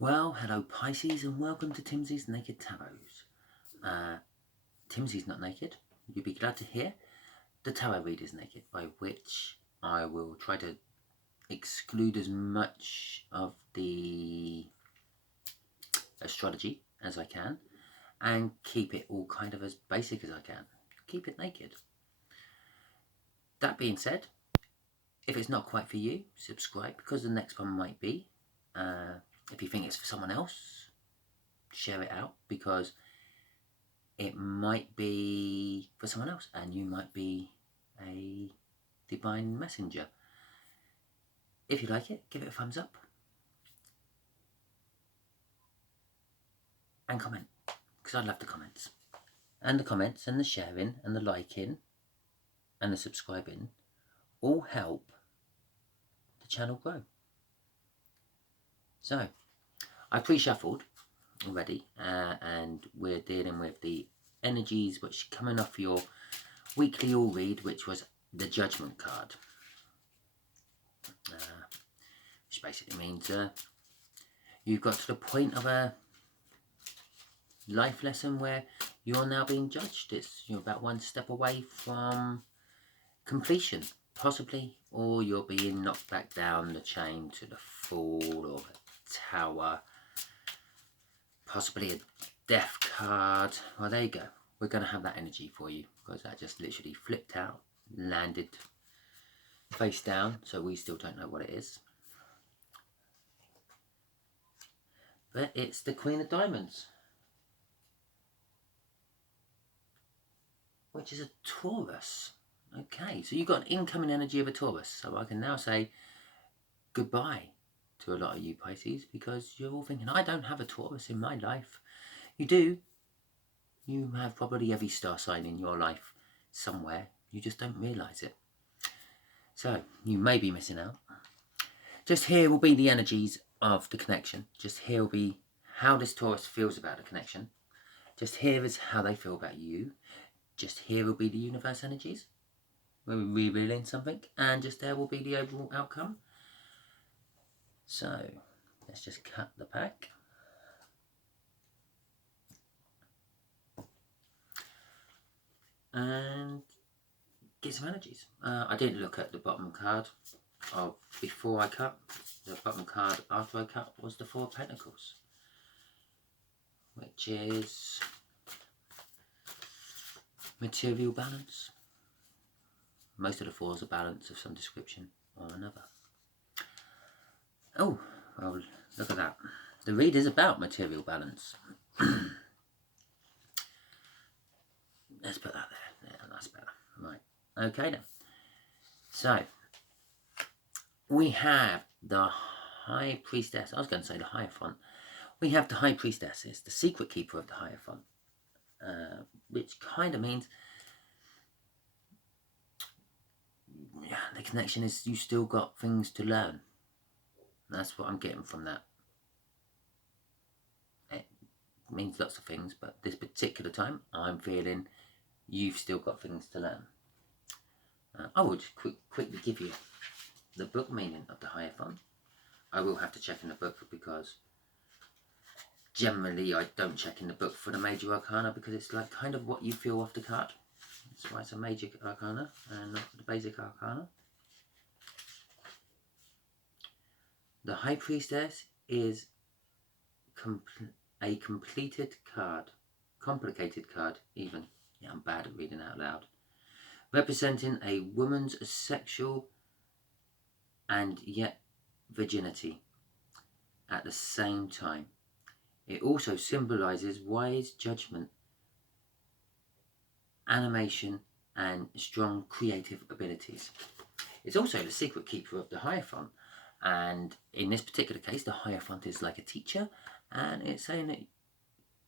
Well, hello Pisces and welcome to Timsy's Naked Tarot. Timsy's not naked. You'll be glad to hear. The tarot read is naked, by which I will try to exclude as much of the astrology as I can and keep it all kind of as basic as I can. Keep it naked. That being said, if it's not quite for you, subscribe because the next one might be. If you think it's for someone else, share it out because it might be for someone else and you might be a divine messenger. If you like it, give it a thumbs up and comment, because I love the comments. And the comments and the sharing and the liking and the subscribing all help the channel grow. So I pre-shuffled already and we're dealing with the energies which are coming off your weekly all read, which was the Judgment card, which basically means you've got to the point of a life lesson where you're now being judged. You're about one step away from completion, possibly, or you're being knocked back down the chain to the Fool or the Tower, possibly a Death card. Well, there you go. We're going to have that energy for you because that just literally flipped out, landed face down, so we still don't know what it is. But it's the Queen of Diamonds, which is a Taurus. Okay, so you've got an incoming energy of a Taurus. So I can now say goodbye to a lot of you Pisces, because you're all thinking, I don't have a Taurus in my life. You do. You have probably every star sign in your life somewhere. You just don't realise it. So you may be missing out. Just here will be the energies of the connection. Just here will be how this Taurus feels about the connection. Just here is how they feel about you. Just here will be the universe energies. We're revealing something. And just there will be the overall outcome. So let's just cut the pack. And get some energies. I didn't look at the bottom card of before I cut. The bottom card after I cut was the Four of Pentacles, which is material balance. Most of the fours are balance of some description or another. Oh, well, look at that. The read is about material balance. Let's put that there. Yeah, that's better. Right. Okay then. So, we have the High Priestess. I was going to say the Hierophant. We have the High Priestess. It's the secret keeper of the Hierophant. Which kind of means the connection is you still got things to learn. That's what I'm getting from that. It means lots of things, but this particular time I'm feeling you've still got things to learn. I would quickly give you the book meaning of the Hierophant. I will have to check in the book because generally I don't check in the book for the major arcana because it's like kind of what you feel off the card. That's why it's a major arcana and not the basic arcana. The High Priestess is a completed card, complicated card even. Yeah, I'm bad at reading out loud. Representing a woman's sexual and yet virginity at the same time. It also symbolizes wise judgment, animation, and strong creative abilities. It's also the secret keeper of the Hierophant, and in this particular case the Hierophant is like a teacher, and it's saying that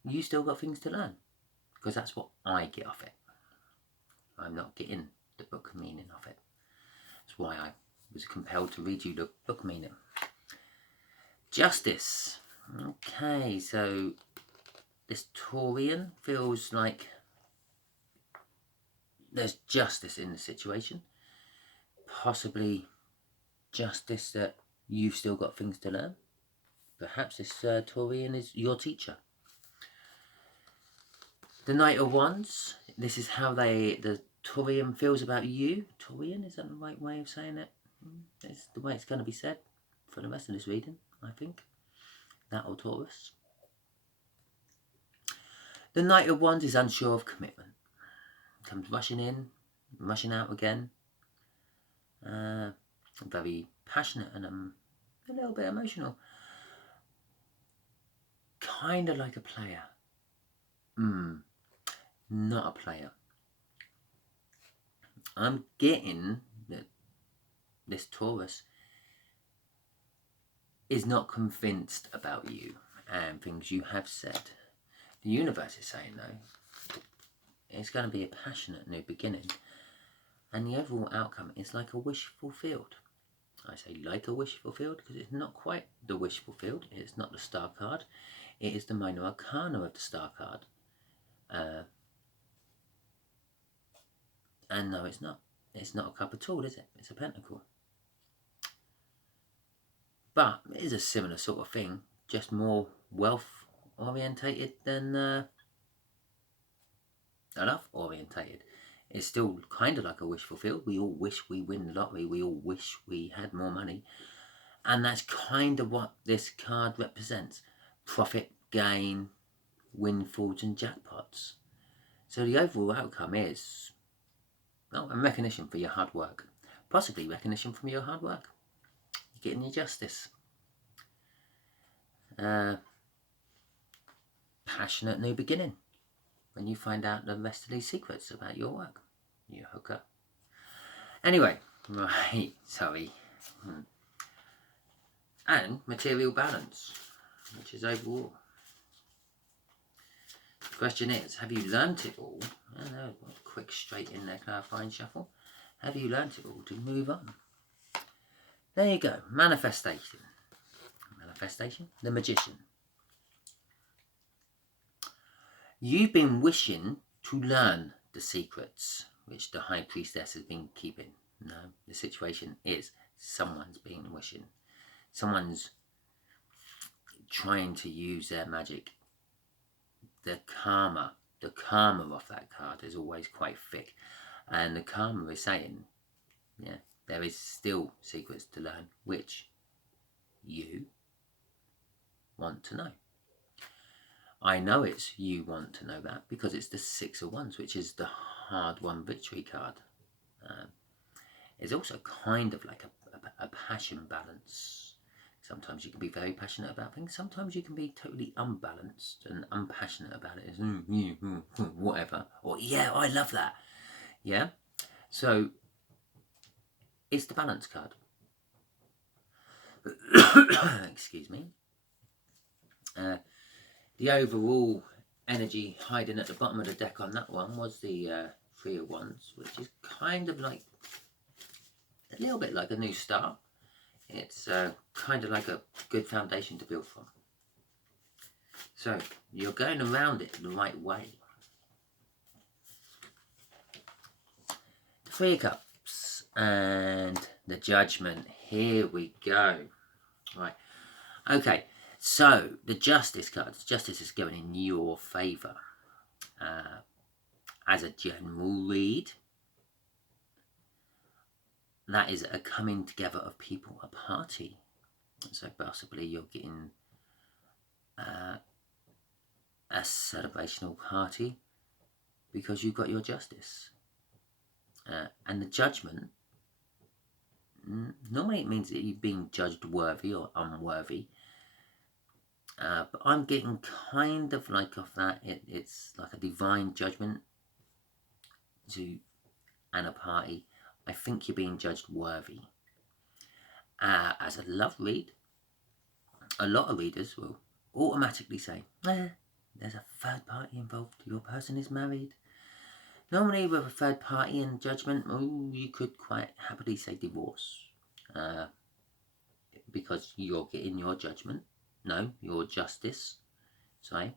you still got things to learn, because that's what I get off it. I'm not getting the book meaning of it. That's why I was compelled to read you the book meaning. Justice. Okay, so this Taurian feels like there's justice in the situation. Possibly justice that you've still got things to learn. Perhaps this Taurian is your teacher. The Knight of Wands. This is how the Taurian feels about you. Taurian, is that the right way of saying it? It's the way it's going to be said for the rest of this reading, I think. That or Taurus. The Knight of Wands is unsure of commitment. Comes rushing in, rushing out again. Very passionate and a little bit emotional. Kind of like a player. Not a player. I'm getting that this Taurus is not convinced about you and things you have said. The universe is saying, though, it's going to be a passionate new beginning. And the overall outcome is like a wish fulfilled. I say like a wish fulfilled because it's not quite the wish fulfilled. It's not the star card. It is the minor arcana of the star card. And no, it's not. It's not a cup at all, is it? It's a pentacle. But it is a similar sort of thing, just more wealth orientated than love orientated. It's still kind of like a wish fulfilled. We all wish we win the lottery. We all wish we had more money. And that's kind of what this card represents. Profit, gain, windfalls and jackpots. So the overall outcome is, well, a recognition for your hard work. Possibly recognition from your hard work. You're getting your justice. Passionate new beginning. When you find out the rest of these secrets about your work. You hooker. Anyway, right, sorry. And material balance, which is overall. The question is, have you learnt it all? Quick straight in there clarifying shuffle. Have you learnt it all to move on? There you go. Manifestation. Manifestation. The Magician. You've been wishing to learn the secrets which the High Priestess has been keeping. No, the situation is someone's been wishing. Someone's trying to use their magic. The karma of that card is always quite thick. And the karma is saying, yeah, there is still secrets to learn, which you want to know. I know it's you want to know that because it's the Six of Wands, which is the hard-won victory card. It's also kind of like a passion balance. Sometimes you can be very passionate about things. Sometimes you can be totally unbalanced and unpassionate about it. It's whatever. Or, yeah, I love that. Yeah? So, it's the balance card. Excuse me. The overall energy hiding at the bottom of the deck on that one was the Three of Wands, which is kind of like a little bit like a new start. It's kind of like a good foundation to build from. So you're going around it the right way. Three of Cups and the Judgment. Here we go. Right. Okay. So, the Justice card. Justice is going in your favour. As a general read, that is a coming together of people, a party. So, possibly you're getting a celebrational party because you've got your justice. And the Judgment, normally it means that you're being judged worthy or unworthy. But I'm getting kind of like off that, it's like a divine judgment and a party. I think you're being judged worthy. As a love read, a lot of readers will automatically say, there's a third party involved, your person is married. Normally with a third party and judgment, you could quite happily say divorce. Because you're getting your judgment. No, your justice. Sorry.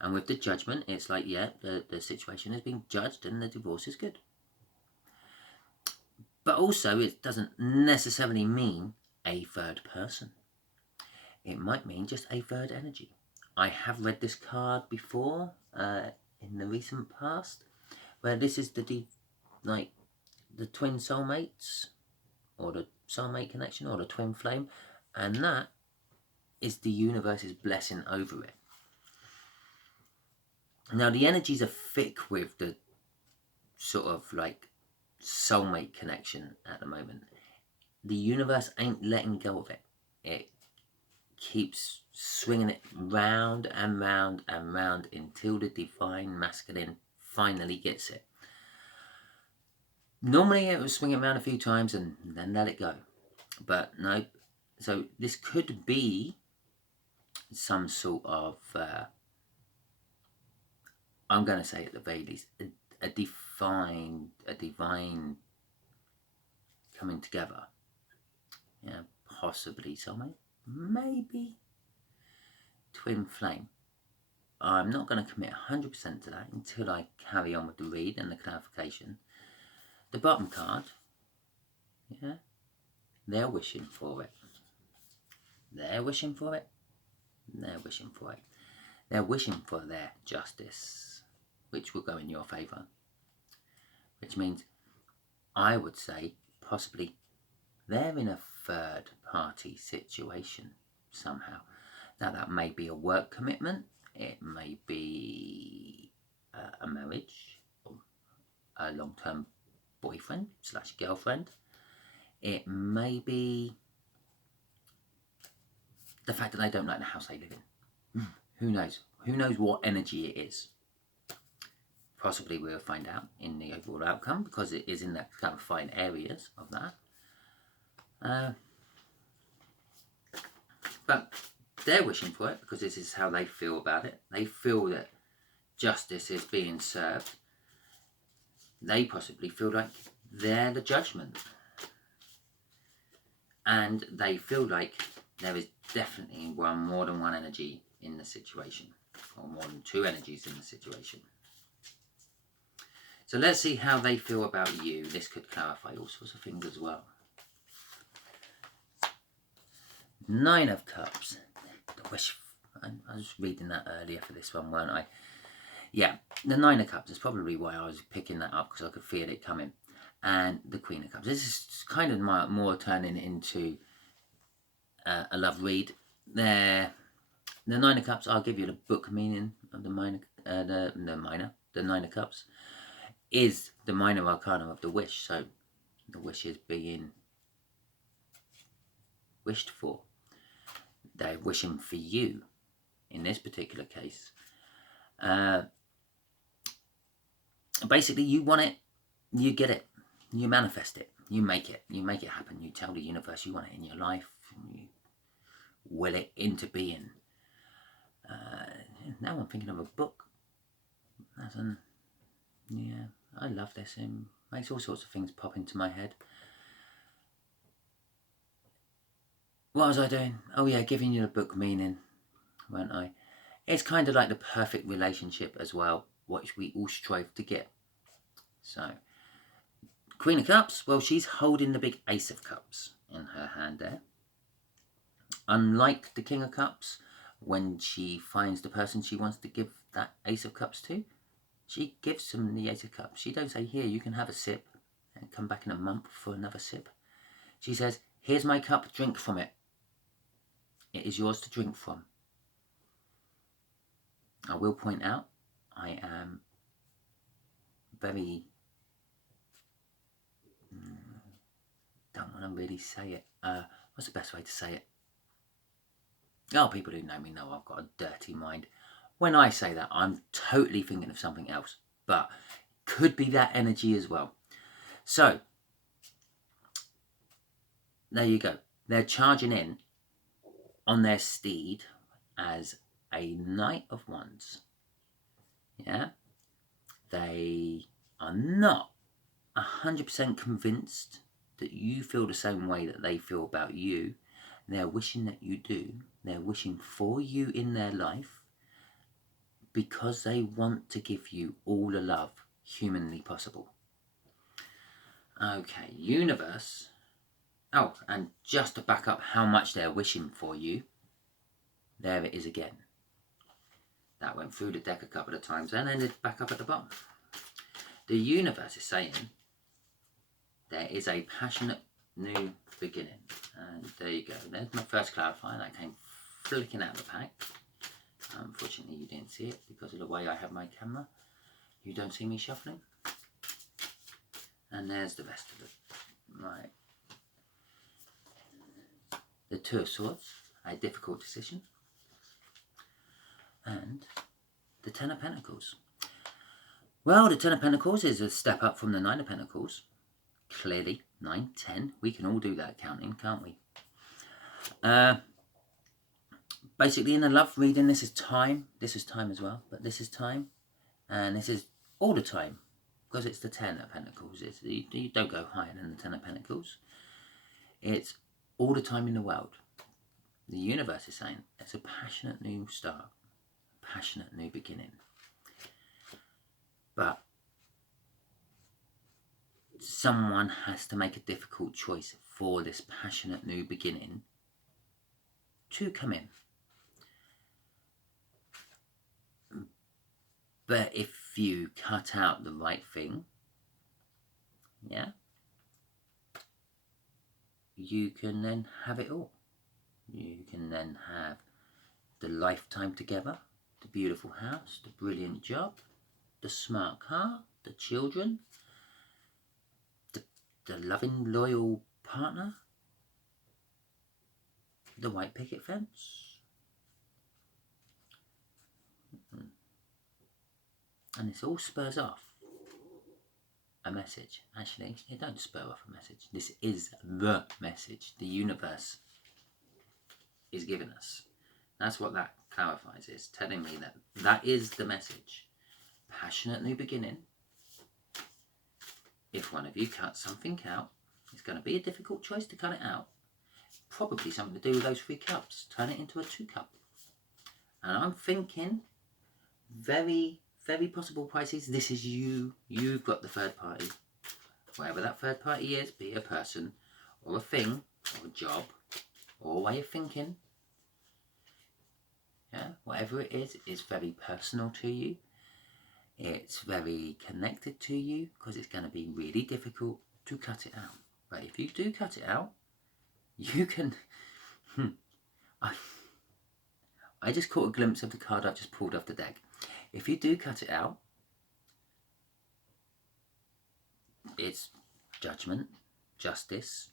And with the Judgment, it's like, yeah, the situation is being judged and the divorce is good. But also, it doesn't necessarily mean a third person. It might mean just a third energy. I have read this card before in the recent past, where this is the twin soulmates, or the soulmate connection, or the twin flame, and that is the universe's blessing over it. Now the energies are thick with the sort of like soulmate connection at the moment. The universe ain't letting go of it. It keeps swinging it round and round and round until the divine masculine finally gets it. Normally it would swing it around a few times and then let it go. But no, so this could be some sort of, I'm going to say at the very least, a divine coming together. Yeah, possibly soulmate, maybe twin flame. I'm not going to commit 100% to that until I carry on with the read and the clarification. The bottom card, yeah, they're wishing for it. They're wishing for it. They're wishing for it. They're wishing for their justice, which will go in your favour. Which means, I would say, possibly, they're in a third party situation somehow. Now that may be a work commitment, it may be a marriage, or a long-term boyfriend / girlfriend. It may be the fact that they don't like the house they live in. Who knows? Who knows what energy it is? Possibly we'll find out in the overall outcome, because it is in that clarified areas of that. But they're wishing for it because this is how they feel about it. They feel that justice is being served. They possibly feel like they're the judgment. And they feel like there is definitely more than one energy in the situation, or more than two energies in the situation. So let's see how they feel about you. This could clarify all sorts of things as well. Nine of Cups. The wish. I was reading that earlier for this one, weren't I? Yeah, the Nine of Cups is probably why I was picking that up, because I could feel it coming. And the Queen of Cups. This is kind of more turning into a love read. The Nine of Cups, I'll give you the book meaning of the Nine of Cups is the minor arcana of the wish. So the wish is being wished for. They're wishing for you in this particular case. Basically, you want it, you get it, you manifest it, you make it happen. You tell the universe you want it in your life, and you will it into being. Now I'm thinking of a book. Yeah, I love this. It makes all sorts of things pop into my head. What was I doing? Oh yeah, giving you the book meaning, weren't I? It's kind of like the perfect relationship as well, which we all strive to get. So, Queen of Cups, well, she's holding the big Ace of Cups in her hand there. Unlike the King of Cups, when she finds the person she wants to give that Ace of Cups to, she gives them the Ace of Cups. She don't say, here, you can have a sip and come back in a month for another sip. She says, here's my cup, drink from it. It is yours to drink from. I will point out, I am very... don't want to really say it. What's the best way to say it? Oh, people who know me know I've got a dirty mind. When I say that, I'm totally thinking of something else. But could be that energy as well. So, there you go. They're charging in on their steed as a Knight of Wands. Yeah? They are not 100% convinced that you feel the same way that they feel about you. They're wishing that you do. They're wishing for you in their life because they want to give you all the love humanly possible. Okay, universe. Oh, and just to back up how much they're wishing for you, There it is again. That went through the deck a couple of times and ended back up at the bottom. The universe is saying there is a passionate new beginning. And there you go. There's my first clarifier. That came flicking out of the pack. Unfortunately, you didn't see it because of the way I have my camera. You don't see me shuffling. And there's the rest of it. Right. The Two of Swords, a difficult decision. And the Ten of Pentacles. Well, the Ten of Pentacles is a step up from the Nine of Pentacles. Clearly, 9, 10. We can all do that counting, can't we? Basically, in a love reading, this is time. This is time as well, but this is time. And this is all the time. Because it's the Ten of Pentacles. You don't go higher than the Ten of Pentacles. It's all the time in the world. The universe is saying it's a passionate new start. Passionate new beginning. But someone has to make a difficult choice for this passionate new beginning to come in. But if you cut out the right thing, yeah, you can then have it all. You can then have the lifetime together, the beautiful house, the brilliant job, the smart car, the children, the loving, loyal partner, the white picket fence. And this all spurs off a message. Actually, it don't spur off a message. This is the message the universe is giving us. That's what that clarifies, is telling me that that is the message. Passionate new beginning. If one of you cuts something out, it's going to be a difficult choice to cut it out. Probably something to do with those 3 cups. Turn it into a 2 cup. And I'm thinking, very, very possible, Pisces, this is you. You've got the third party. Whatever that third party is, be it a person, or a thing, or a job, or a way of thinking. Yeah, whatever it is very personal to you. It's very connected to you, because it's going to be really difficult to cut it out. But if you do cut it out, you can... I just caught a glimpse of the card I just pulled off the deck. If you do cut it out, it's judgment, justice,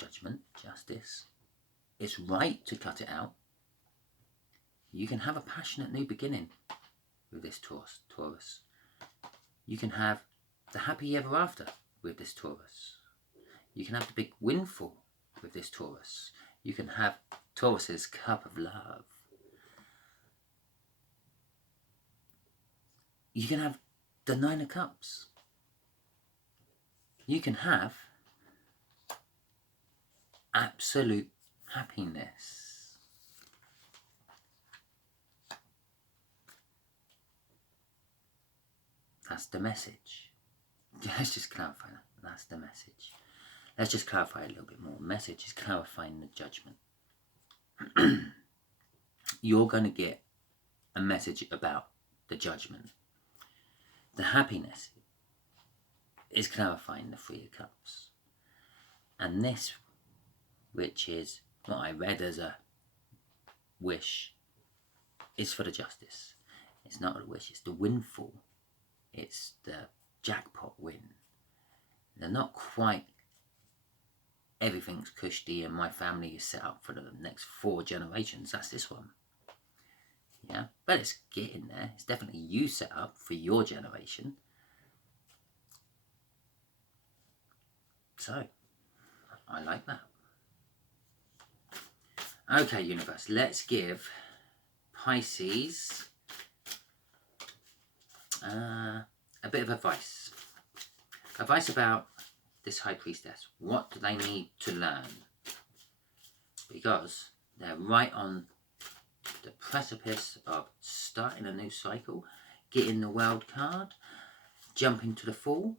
judgment, justice. It's right to cut it out. You can have a passionate new beginning with this Taurus. You can have the happy ever after with this Taurus. You can have the big windfall with this Taurus. You can have Taurus's cup of love. You can have the 9 of Cups. You can have absolute happiness. That's the message. Let's just clarify that. That's the message. Let's just clarify a little bit more. Message is clarifying the judgment. You're going to get a message about the judgment. The happiness is clarifying the 3 of Cups. And this, which is what I read as a wish, is for the justice. It's not a wish, it's the windfall. It's the jackpot win. They're not quite everything's cushy and my family is set up for the next 4 generations. That's this one. Yeah, but it's getting there. It's definitely you set up for your generation. So, I like that. Okay, universe, let's give Pisces a bit of advice. Advice about this High Priestess. What do they need to learn? Because they're right on the precipice of starting a new cycle, getting the World card, jumping to the Fool,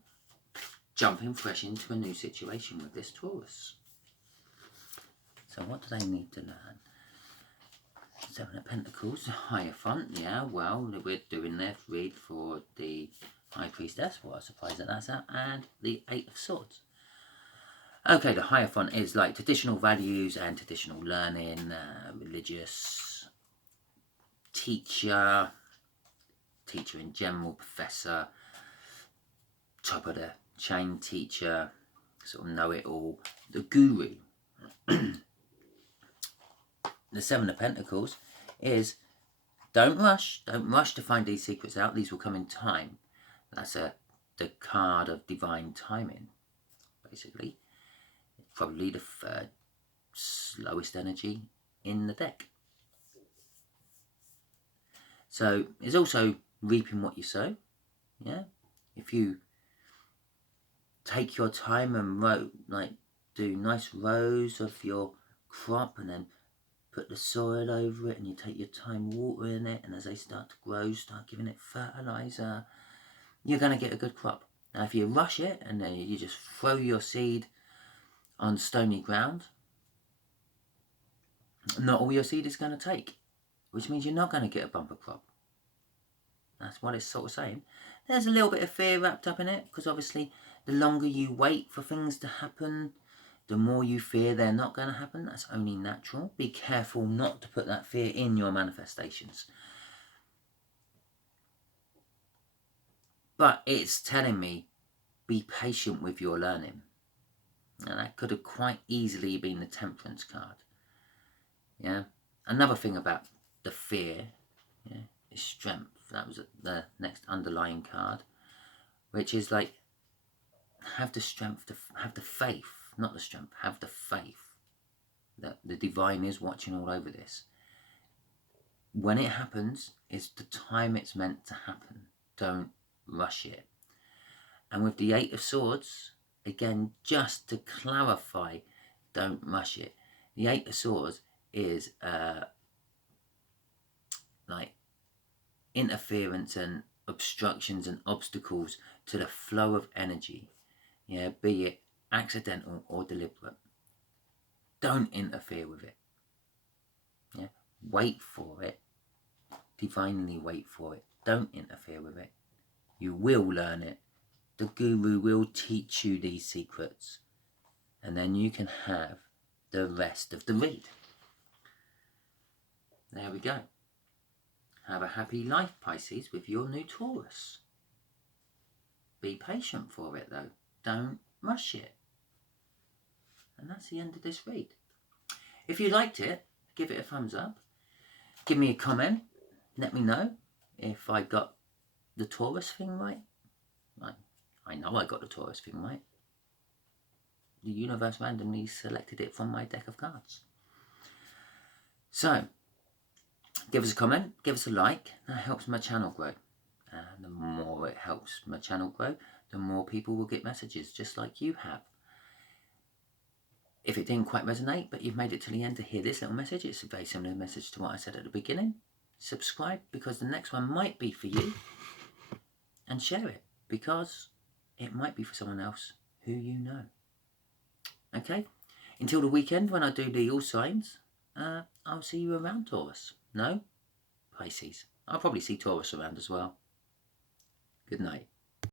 jumping fresh into a new situation with this Taurus. So what do they need to learn? Seven of Pentacles, Hierophant. Yeah, well, we're doing this read for the High Priestess. What a surprise that that's out. And the Eight of Swords. Okay, the Hierophant is like traditional values and traditional learning, religious, teacher in general, professor, top of the chain teacher, sort of know-it-all, the guru. The Seven of Pentacles is don't rush to find these secrets out. These will come in time. That's the card of divine timing, basically. It's probably the third slowest energy in the deck. So it's also reaping what you sow. Yeah, if you take your time and do nice rows of your crop and then put the soil over it, and you take your time watering it, and as they start to grow, start giving it fertilizer, you're going to get a good crop. Now if you rush it and then you just throw your seed on stony ground, not all your seed is going to take, which means you're not going to get a bumper crop. That's what it's sort of saying. There's a little bit of fear wrapped up in it, because obviously the longer you wait for things to happen, the more you fear they're not going to happen. That's only natural. Be careful not to put that fear in your manifestations. But it's telling me, be patient with your learning. And that could have quite easily been the Temperance card. Yeah. Another thing about the fear, yeah, is strength. That was the next underlying card, which is like, have the strength, have the faith. Not the strength, have the faith that the divine is watching all over this. When it happens, it's the time it's meant to happen. Don't rush it. And with the Eight of Swords, again, just to clarify, don't rush it. The Eight of Swords is like interference and obstructions and obstacles to the flow of energy. Yeah, be it accidental or deliberate. Don't interfere with it. Yeah, wait for it. Divinely wait for it. Don't interfere with it. You will learn it. The guru will teach you these secrets, and then you can have the rest of the read. There we go. Have a happy life, Pisces, with your new Taurus. Be patient for it, though. Don't rush it. And that's the end of this read. If you liked it, give it a thumbs up. Give me a comment. Let me know if I got the Taurus thing right. I know I got the Taurus thing right. The universe randomly selected it from my deck of cards. So, give us a comment, give us a like. That helps my channel grow. And the more it helps my channel grow, the more people will get messages just like you have. If it didn't quite resonate, but you've made it to the end to hear this little message, it's a very similar message to what I said at the beginning. Subscribe, because the next one might be for you. And share it, because it might be for someone else who you know. Okay? Until the weekend when I do the all signs, I'll see you around, Taurus. No? Pisces. I'll probably see Taurus around as well. Good night.